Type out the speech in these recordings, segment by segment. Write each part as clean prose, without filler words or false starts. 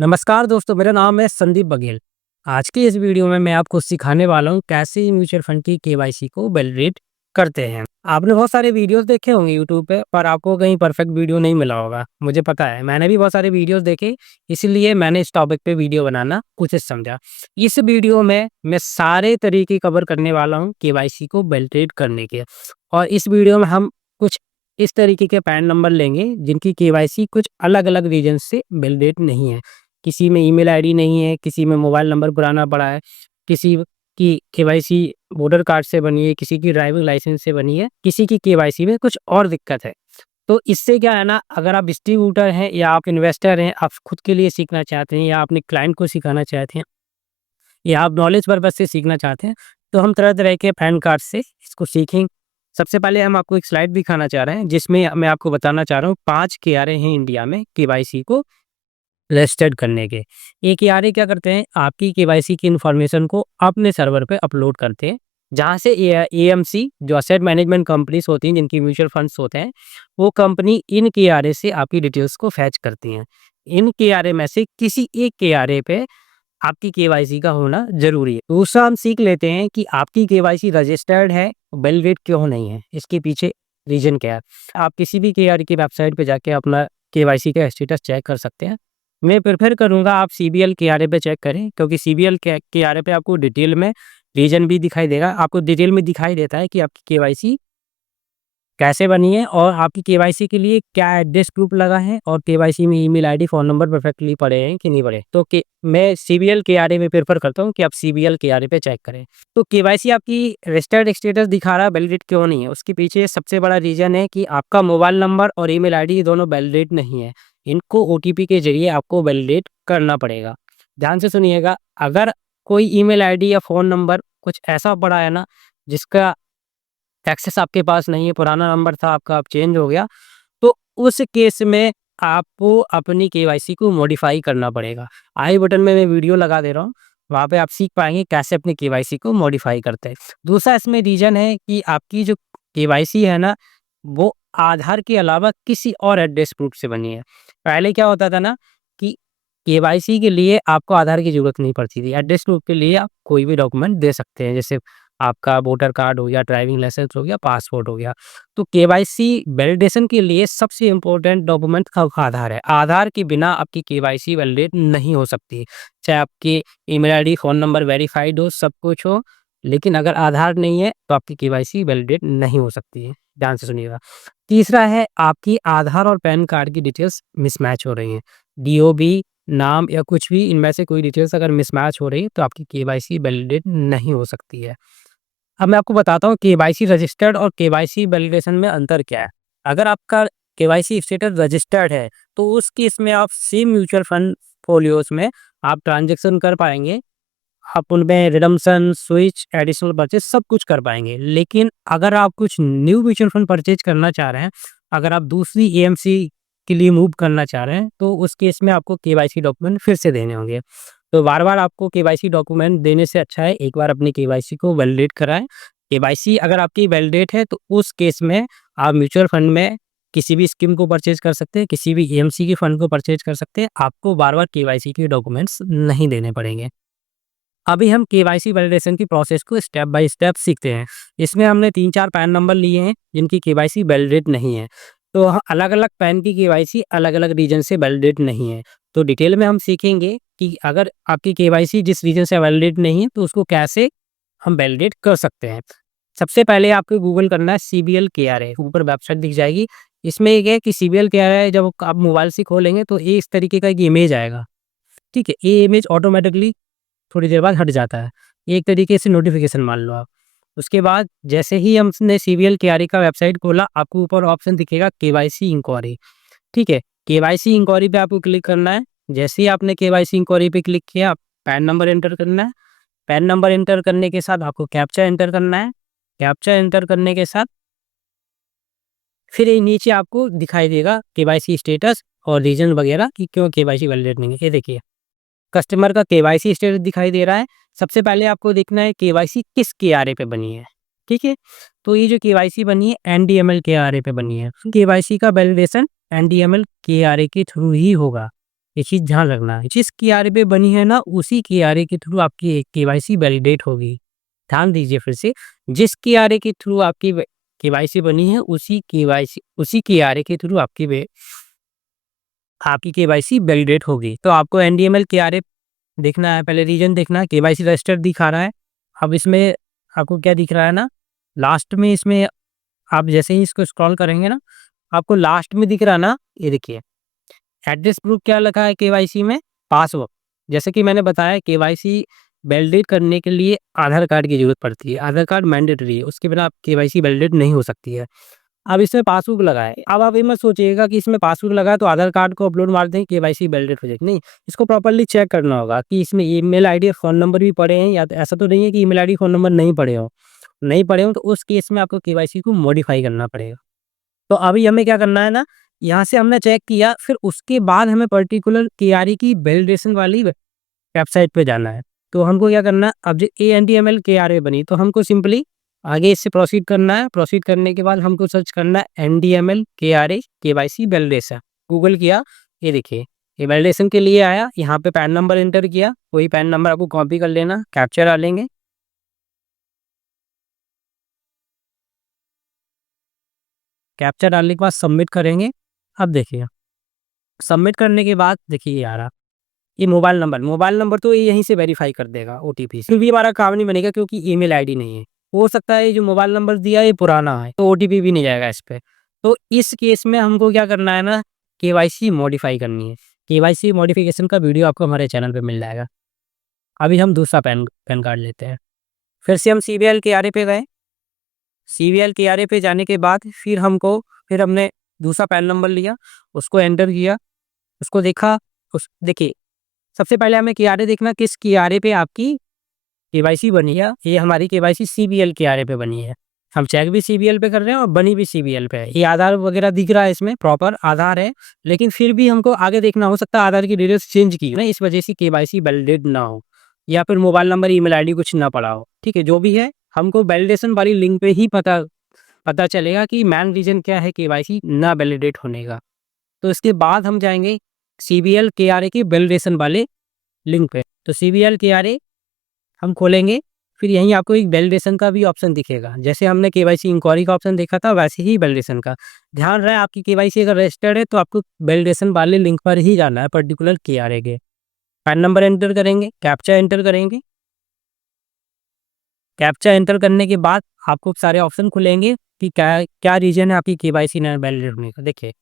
नमस्कार दोस्तों, मेरा नाम है संदीप बघेल। आज की इस वीडियो में मैं आपको सिखाने वाला हूँ कैसे म्यूचुअल फंड की केवाईसी को वैलिडेट करते हैं। आपने बहुत सारे वीडियोस देखे होंगे यूट्यूब पे, पर आपको कहीं परफेक्ट वीडियो नहीं मिला होगा। मुझे पता है, मैंने भी बहुत सारे वीडियोस देखे, इसलिए मैंने इस टॉपिक पे वीडियो बनाना उचित समझा। इस वीडियो में मैं सारे तरीके कवर करने वाला हूँ केवाईसी को वैलिडेट करने के। और इस वीडियो में हम कुछ इस तरीके के पैन नंबर लेंगे जिनकी केवाईसी कुछ अलग-अलग रीजन से वैलिडेट नहीं है। किसी में ईमेल आईडी नहीं है, किसी में मोबाइल नंबर पुराना पड़ा है, किसी की केवाईसी वोटर कार्ड से बनी है, किसी की ड्राइविंग लाइसेंस से बनी है, किसी की केवाईसी में कुछ और दिक्कत है। तो इससे क्या है ना, अगर आप डिस्ट्रीब्यूटर हैं या आप इन्वेस्टर हैं, आप खुद के लिए सीखना चाहते हैं या अपने क्लाइंट को सिखाना चाहते हैं या आप नॉलेज पर्पज़ से सीखना चाहते हैं, तो हम तरह-तरह के पैन कार्ड से इसको सीखेंगे। सबसे पहले हम आपको एक स्लाइड दिखाना चाह रहे हैं, जिसमें मैं आपको बताना चाह रहा हूँ 5 केआरए हैं इंडिया में केवाईसी को रजिस्टर्ड करने के। ये केआरए क्या करते हैं, आपकी केवाईसी की इन्फॉर्मेशन को अपने सर्वर पे अपलोड करते हैं, जहाँ से एएमसी जो एसेट मैनेजमेंट कंपनीज होती हैं, जिनकी म्यूचुअल फंड्स होते हैं, वो कंपनी इन केआरए से आपकी डिटेल्स को फैच करती हैं। इन केआरए में से किसी एक केआरए पे आपकी केवाईसी का होना ज़रूरी है। दूसरा हम सीख लेते हैं कि आपकी केवाईसी रजिस्टर्ड है, वैलिडेट क्यों नहीं है, इसके पीछे रीज़न क्या है। आप किसी भी केआरए की वेबसाइट पे जाके अपना केवाईसी का स्टेटस चेक कर सकते हैं। मैं प्रेफ़र करूँगा आप सीबीएल केआरए पे चेक करें, क्योंकि सीबीएल के केआरए पे आपको डिटेल में रीज़न भी दिखाई देगा। आपको डिटेल में दिखाई देता है कि आपकी केवाईसी कैसे बनी है और आपकी केवाईसी के लिए क्या एड्रेस प्रूफ लगा है और केवाईसी में email ID, phone number perfectly पड़े हैं कि नहीं पड़े। तो के मैं सीबीएल केआरए में प्रेफ़र करता हूँ कि आप सीबीएल केआरए पे चेक करें। तो केवाईसी आपकी रजिस्टर्ड स्टेटस दिखा रहा है, वैलिडेट क्यों नहीं है? उसके पीछे सबसे बड़ा रीज़न है कि आपका मोबाइल नंबर और ईमेल आईडी दोनों वैलिडेट नहीं है। इनको ओटीपी के ज़रिए आपको वैलिडेट करना पड़ेगा। ध्यान से सुनिएगा, अगर कोई ईमेल आईडी या फ़ोन नंबर कुछ ऐसा पड़ा है ना, जिसका एक्सेस आपके पास नहीं है, पुराना नंबर था आपका, अब चेंज हो गया, तो उस केस में आपको अपनी केवाईसी को मॉडिफ़ाई करना पड़ेगा। आई बटन में मैं वीडियो लगा दे रहा हूँ, वहाँ पे आप सीख पाएँगे कैसे अपनी केवाईसी को मॉडिफ़ाई करते हैं। दूसरा इसमें रीज़न है कि आपकी जो केवाईसी है ना, वो आधार के अलावा किसी और एड्रेस प्रूफ से बनी है। पहले क्या होता था ना कि केवाईसी के लिए आपको आधार की ज़रूरत नहीं पड़ती थी। एड्रेस प्रूफ के लिए आप कोई भी डॉक्यूमेंट दे सकते हैं, जैसे आपका वोटर कार्ड हो गया, ड्राइविंग लाइसेंस हो गया, पासपोर्ट हो गया। तो केवाईसी वैलिडेशन के लिए सबसे इम्पोर्टेंट डॉक्यूमेंट आपका आधार है। आधार के बिना आपकी केवाईसी वैलिडेट नहीं हो सकती। चाहे आपकी email ID, phone number verified हो, सब कुछ हो, लेकिन अगर आधार नहीं है तो आपकी केवाईसी वैलिडेट नहीं हो सकती है। ध्यान से सुनिएगा। तीसरा है, आपकी आधार और पैन कार्ड की डिटेल्स मिसमैच हो रही हैं। डीओबी, नाम या कुछ भी इनमें से कोई डिटेल्स अगर मिसमैच हो रही है तो आपकी केवाईसी वैलिडेट नहीं हो सकती है। अब मैं आपको बताता हूँ केवाईसी रजिस्टर्ड और केवाईसी वैलिडेशन में अंतर क्या है। अगर आपका केवाईसी स्टेटस रजिस्टर्ड है, तो उस केस में आप सेम म्यूचुअल फंड फ़ोलियोज़ में आप ट्रांज़ैक्शन कर पाएँगे। आप उनमें रिडम्पशन, स्विच, एडिशनल परचेज़ सब कुछ कर पाएँगे। लेकिन अगर आप कुछ न्यू म्यूचुअल फंड परचेज़ करना चाह रहे हैं, अगर आप दूसरी एएमसी के लिए मूव करना चाह रहे हैं, तो उस केस में आपको केवाईसी डॉक्यूमेंट फिर से देने होंगे। तो बार-बार आपको केवाईसी डॉक्यूमेंट देने से अच्छा है एक बार अपनी केवाईसी को वैलिडेट कराएँ। केवाईसी अगर आपकी वैलिडेट है, तो उस केस में आप म्यूचुअल फंड में किसी भी स्कीम को परचेज़ कर सकते हैं, किसी भी एएमसी के फंड को परचेज़ कर सकते हैं। आपको बार-बार केवाईसी के डॉक्यूमेंट्स नहीं देने पड़ेंगे। अभी हम केवाईसी वैलिडेशन की प्रोसेस को स्टेप बाय स्टेप सीखते हैं। इसमें हमने 3-4 पैन नंबर लिए हैं जिनकी केवाईसी वैलिडेट नहीं है। तो अलग-अलग पैन की केवाईसी अलग-अलग रीजन से वैलिडेट नहीं है। तो डिटेल में हम सीखेंगे कि अगर आपकी केवाईसी जिस रीजन से वैलिडेट नहीं है, तो उसको कैसे हम वैलिडेट कर सकते हैं। सबसे पहले आपको गूगल करना है सीबीएल केआरए, ऊपर वेबसाइट दिख जाएगी। इसमें एक है कि सीबीएल केआरए जब आप मोबाइल से खोलेंगे तो ये इस तरीके का एक इमेज आएगा। ठीक है? ये इमेज ऑटोमैटिकली थोड़ी देर बाद हट जाता है। ये एक तरीके से नोटिफ़िकेशन मान लो आप। उसके बाद जैसे ही हमने सीवीएल केआरए का वेबसाइट खोला, आपको ऊपर ऑप्शन दिखेगा केवाईसी इंक्वायरी, ठीक है? केवाईसी इंक्वायरी पे आपको क्लिक करना है। जैसे ही आपने केवाईसी इंक्वायरी पे क्लिक किया, पैन नंबर एंटर करना है। पैन नंबर एंटर करने के साथ आपको कैप्चा एंटर करना है। कैप्चा एंटर करने के साथ फिर ये नीचे आपको दिखाई देगा केवाईसी स्टेटस और रीज़न वगैरह कि क्यों केवाईसी वैलिडेट नहीं है। ये देखिए, कस्टमर का केवाईसी स्टेटस दिखाई दे रहा है। सबसे पहले आपको देखना है केवाईसी किस केआरए पे बनी है, ठीक है? तो ये जो केवाईसी बनी है एनडीएमएल केआरए पे बनी है। केवाईसी का वैलिडेशन एनडीएमएल केआरए के थ्रू ही होगा। ये चीज़ ध्यान रखना है। जिस KRA पे बनी है ना, उसी KRA के थ्रू आपकी केवाईसी वैलिडेट होगी। ध्यान दीजिए फिर से, जिस KRA के थ्रू आपकी केवाईसी बनी है, उसी KRA के थ्रू आपकी केवाईसी वैलिडेट होगी। तो आपको NDML KRA देखना है, पहले रीजन देखना है, केवाईसी रजिस्टर्ड दिखा रहा है। अब इसमें आपको क्या दिख रहा है ना, लास्ट में इसमें आप जैसे ही इसको स्क्रॉल करेंगे ना, आपको लास्ट में दिख रहा है ना, ये देखिए एड्रेस प्रूफ क्या लिखा है केवाईसी में, पासवर्ड। जैसे कि मैंने बताया केवाईसी वैलिडेट करने के लिए आधार कार्ड की जरूरत पड़ती है, आधार कार्ड मैंडेटरी है, उसके बिना आप केवाईसी वैलिडेट नहीं हो सकती है। अब इसमें पासबुक लगा है, अब आप ये मत सोचिएगा कि इसमें पासबुक लगा है तो आधार कार्ड को अपलोड मार दें केवाईसी वैलिडेट हो जाएगी, नहीं। इसको प्रॉपर्ली चेक करना होगा कि इसमें ईमेल आईडी और फ़ोन नंबर भी पड़े हैं, या तो ऐसा तो नहीं है कि ईमेल आईडी फ़ोन नंबर नहीं पड़े हो तो उस केस में आपको केवाईसी को मॉडिफाई करना पड़ेगा। तो अभी हमें क्या करना है ना, यहाँ से हमने चेक किया, फिर उसके बाद हमें पर्टिकुलर KRA की वैलिडेशन वाली वेबसाइट पे जाना है। तो हमको क्या करना है, अब जो ANDML KRA बनी तो हमको सिंपली आगे इससे प्रोसीड करना है। प्रोसीड करने के बाद हमको सर्च करना है NDML KRA KYC validation. Google किया, ये देखिए ये वैलिडेशन के लिए आया, यहाँ पे पैन नंबर एंटर किया, वही पैन नंबर आपको कॉपी कर लेना, कैप्चर डालेंगे। कैप्चर डालने के बाद सबमिट करेंगे। अब देखिए सबमिट करने के बाद देखिए ये आ रहा, ये मोबाइल नंबर तो ये यहीं से वेरीफाई कर देगा ओटीपी से, फिर भी हमारा काम नहीं बनेगा क्योंकि ईमेल आईडी नहीं है। हो सकता है ये जो मोबाइल नंबर दिया है ये पुराना है, तो ओटीपी भी नहीं जाएगा इस पे। तो इस केस में हमको क्या करना है ना, केवाईसी मॉडिफाई करनी है। केवाईसी मॉडिफिकेशन का वीडियो आपको हमारे चैनल पे मिल जाएगा। अभी हम दूसरा पैन पैन कार्ड लेते हैं। फिर से हम CVL KRA पे गए। CVL KRA पे जाने के बाद फिर हमने दूसरा पैन नंबर लिया, उसको एंटर किया, उसको देखा। उस देखिए सबसे पहले हमें KRA देखना, किस KRA पे आपकी केवाईसी बनी है। ये हमारी केवाईसी CVL KRA पे बनी है। हम चेक भी CVL पे कर रहे हैं और बनी भी CVL पे है। ये आधार वगैरह दिख रहा है, इसमें प्रॉपर आधार है, लेकिन फिर भी हमको आगे देखना, हो सकता है आधार की डिटेल्स चेंज की ना, इस वजह से केवाईसी वैलिडेट ना हो, या फिर मोबाइल नंबर ईमेल आईडी कुछ ना पड़ा हो। ठीक है, जो भी है हमको वैलिडेशन वाली लिंक पे ही पता पता चलेगा कि मेन रीजन क्या है केवाईसी ना वैलिडेट होने का। तो इसके बाद हम जाएंगे CVL KRA की वैलिडेशन वाले लिंक पे। तो CVL KRA हम खोलेंगे, फिर यहीं आपको एक वैलिडेशन का भी ऑप्शन दिखेगा। जैसे हमने केवाईसी इंक्वायरी का ऑप्शन देखा था, वैसे ही वैलिडेशन का। ध्यान रहे आपकी केवाईसी अगर रजिस्टर्ड है तो आपको वैलिडेशन वाले लिंक पर ही जाना है, पर्टिकुलर KRA के। पैन नंबर एंटर करेंगे, कैप्चा एंटर करेंगे। कैप्चा एंटर करने के बाद आपको सारे ऑप्शन खुलेंगे कि क्या क्या रीजन है आपकी केवाईसी ना वैलिडेट होने का। देखिए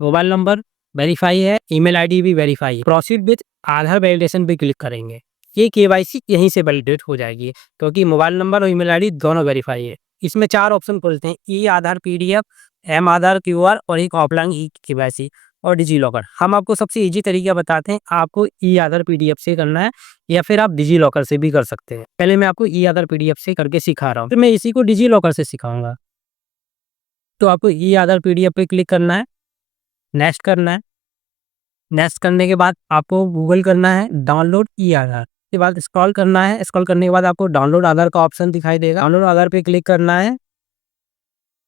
मोबाइल नंबर वेरीफाई है, ईमेल आईडी भी वेरीफाई है। प्रोसीड विथ आधार वैलिडेशन पे क्लिक करेंगे, ये केवाईसी यहीं से वैलिडेट हो जाएगी, क्योंकि मोबाइल नंबर और ईमेल आईडी दोनों वेरीफाई है। इसमें 4 ऑप्शन खुलते हैं, ई आधार PDF, एम आधार QR और एक ऑफलाइन ई केवाईसी और डिजी लॉकर। हम आपको सबसे ईजी तरीका बताते हैं, आपको ई आधार PDF से करना है या फिर आप डिजी लॉकर से भी कर सकते हैं। पहले मैं आपको ई आधार PDF से करके सिखा रहा हूँ, फिर मैं इसी को डिजी लॉकर से सिखाऊंगा। तो आपको ई आधार PDF पे क्लिक करना है, नेक्स्ट करना है। नेक्स्ट करने के बाद आपको गूगल करना है डाउनलोड ई आधार, के बाद स्क्रॉल करना है। स्क्रॉल करने के बाद आपको डाउनलोड आधार का ऑप्शन दिखाई देगा, डाउनलोड आधार पे क्लिक करना है।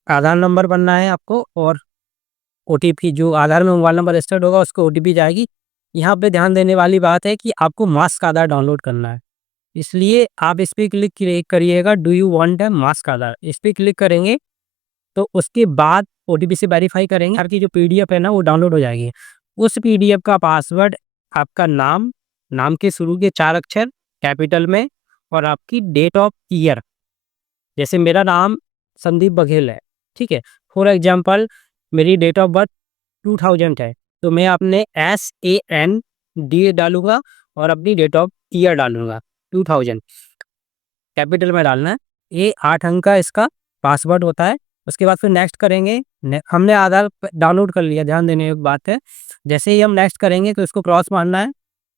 आधार नंबर बनना है आपको और ओटीपी, जो आधार में मोबाइल नंबर रजिस्टर्ड होगा उसको ओटीपी जाएगी। यहाँ पे ध्यान देने वाली बात है कि आपको मास्क आधार डाउनलोड करना है, इसलिए आप इस पे क्लिक करिएगा, do you want a mask Aadhaar, इस पे क्लिक करेंगे तो उसके बाद ओटीपी से वेरीफाई करेंगे। आधार की जो PDF है ना वो डाउनलोड हो जाएगी। उस PDF का पासवर्ड आपका नाम, नाम के शुरू के 4 अक्षर कैपिटल में और आपकी डेट ऑफ ईयर, जैसे मेरा नाम संदीप बघेल है, ठीक है। फॉर एग्जांपल मेरी डेट ऑफ बर्थ 2000 है, तो मैं अपने SAND डालूंगा और अपनी डेट ऑफ ईयर डालूंगा 2000, कैपिटल में डालना है। ये 8 अंक का इसका पासवर्ड होता है। उसके बाद फिर नेक्स्ट करेंगे। हमने आधार डाउनलोड कर लिया, ध्यान देने की बात है। जैसे ही हम नेक्स्ट करेंगे तो इसको क्रॉस मारना है,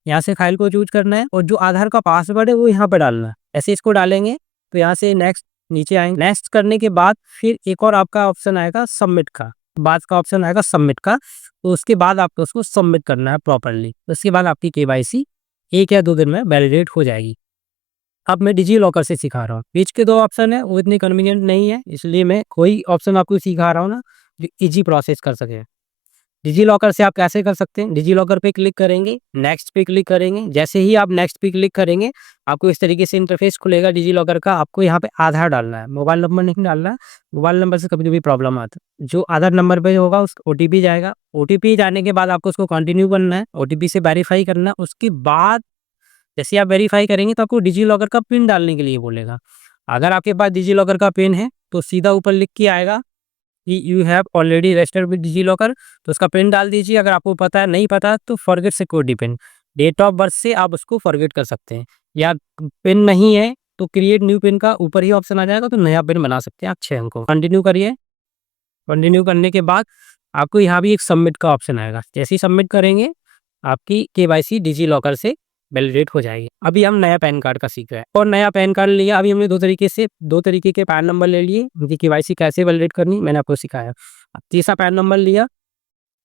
यहाँ से फाइल को चूज करना है और जो आधार का पासवर्ड है वो यहाँ पे डालना है। ऐसे इसको डालेंगे तो यहाँ से नेक्स्ट नीचे आएंगे। नेक्स्ट करने के बाद फिर एक और आपका ऑप्शन आएगा सबमिट का, बाद का ऑप्शन आएगा सबमिट का। तो उसके बाद आपको उसको सबमिट करना है प्रॉपरली। उसके बाद आपकी केवाईसी 1 या 2 दिन में वैलिडेट हो जाएगी। अब मैं डिजी लॉकर से सिखा रहा हूँ, बीच के 2 ऑप्शन है वो इतने कन्वीनियंट नहीं है, इसलिए मैं कोई ऑप्शन आपको सिखा रहा हूँ ना जो इजी प्रोसेस कर सके। डिजी लॉकर से आप कैसे कर सकते हैं, डिजी लॉकर पे क्लिक करेंगे, नेक्स्ट पे क्लिक करेंगे। जैसे ही आप नेक्स्ट पे क्लिक करेंगे, आपको इस तरीके से इंटरफेस खुलेगा डिजी लॉकर का। आपको यहाँ पे आधार डालना है, मोबाइल नंबर नहीं डालना है। मोबाइल नंबर से कभी-कभी प्रॉब्लम आता है। जो आधार नंबर पे होगा उस ओटीपी जाएगा। ओटीपी जाने के बाद आपको उसको कंटिन्यू करना है, ओटीपी से वेरीफाई करना है। उसके बाद जैसे आप वेरीफाई करेंगे तो आपको डिजी लॉकर का पिन डालने के लिए बोलेगा। अगर आपके पास डिजी लॉकर का पिन है तो सीधा ऊपर लिख के आएगा कि you have already registered with DigiLocker, तो उसका पिन डाल दीजिए। अगर आपको पता है, नहीं पता तो forget security pin, date of birth से आप उसको फॉरगेट कर सकते हैं। या पिन नहीं है तो क्रिएट न्यू पिन का ऊपर ही ऑप्शन आ जाएगा, तो नया पिन बना सकते हैं आप 6 अंक को। कंटिन्यू करिए। कंटिन्यू करने के बाद आपको यहाँ भी एक सबमिट का ऑप्शन आएगा। जैसे ही सबमिट करेंगे, आपकी केवाईसी डिजी लॉकर से वैलिडेट हो जाएगी। अभी हम नया पैन कार्ड का सीख रहे हैं और नया पैन कार्ड लिया। अभी हमने दो तरीके के पैन नंबर ले लिए। उनकी केवाईसी कैसे वैलिडेट करनी मैंने आपको सिखाया। अब तीसरा पैन नंबर लिया।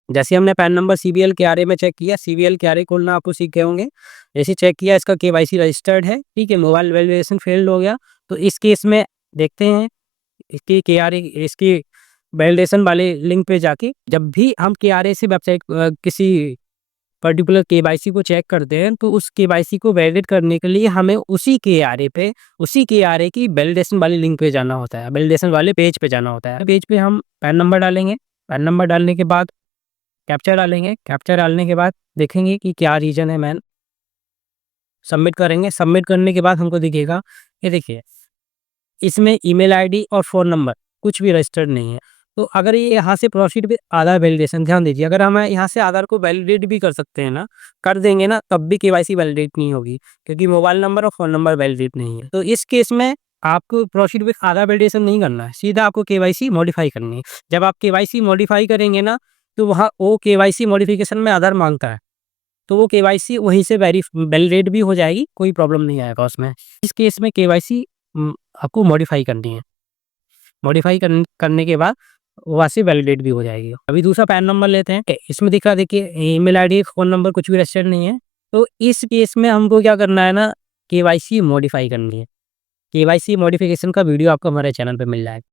जैसे हमने पैन नंबर सीवीएल केआरए में चेक किया, सीवीएल केआरए खोलना आपको सीखे होंगे। जैसे चेक किया इसका केवाईसी रजिस्टर्ड है, ठीक है, मोबाइल वैलिडेशन फेल्ड हो गया। तो इस केस में देखते हैं इसकी केआरए, इसकी वैलिडेशन वाले लिंक पे जाके जब भी हम केआरए से वेबसाइट किसी पर्टिकुलर केवाईसी को चेक करते हैं, तो उस केवाईसी को वैलिडेट करने के लिए हमें उसी केआरए की वैलिडेशन वाली लिंक पे जाना होता है, वैलिडेशन वाले पेज पे जाना होता है। पेज पे हम पैन नंबर डालेंगे। पैन नंबर डालने के बाद कैप्चा डालेंगे। कैप्चा डालने के बाद देखेंगे कि क्या रीजन है। मैन सबमिट करेंगे। सबमिट करने के बाद हमको दिखेगा, ये देखिए इसमें ईमेल आईडी और फ़ोन नंबर कुछ भी रजिस्टर्ड नहीं है। तो अगर ये यहाँ से प्रोसीड विद आधार वैलिडेशन, ध्यान दीजिए, अगर हम यहाँ से आधार को वैलिडेट भी कर सकते हैं ना, कर देंगे ना, तब भी केवाईसी वैलिडेट नहीं होगी, क्योंकि मोबाइल नंबर और फ़ोन नंबर वैलिडेट नहीं है। तो इस केस में आपको प्रोसीड विद आधार वैलिडेशन नहीं करना है, सीधा आपको केवाईसी मॉडिफाई करनी है। जब आप केवाईसी मॉडिफाई करेंगे ना, तो वहाँ वो केवाईसी मॉडिफिकेशन में आधार मांगता है, तो वो केवाईसी वहीं से वैलिडेट भी हो जाएगी, कोई प्रॉब्लम नहीं आएगा उसमें। इस केस में केवाईसी आपको मॉडिफाई करनी है। मॉडिफाई करने के बाद वहाँ से वैलिडेट भी हो जाएगी। अभी दूसरा पैन नंबर लेते हैं। इसमें दिख रहा, देखिए ईमेल आईडी, फ़ोन नंबर कुछ भी रजिस्टर्ड नहीं है। तो इस केस में हमको क्या करना है ना, केवाईसी मॉडिफाई करनी है। केवाईसी मॉडिफिकेशन का वीडियो आपको हमारे चैनल पे मिल जाएगा।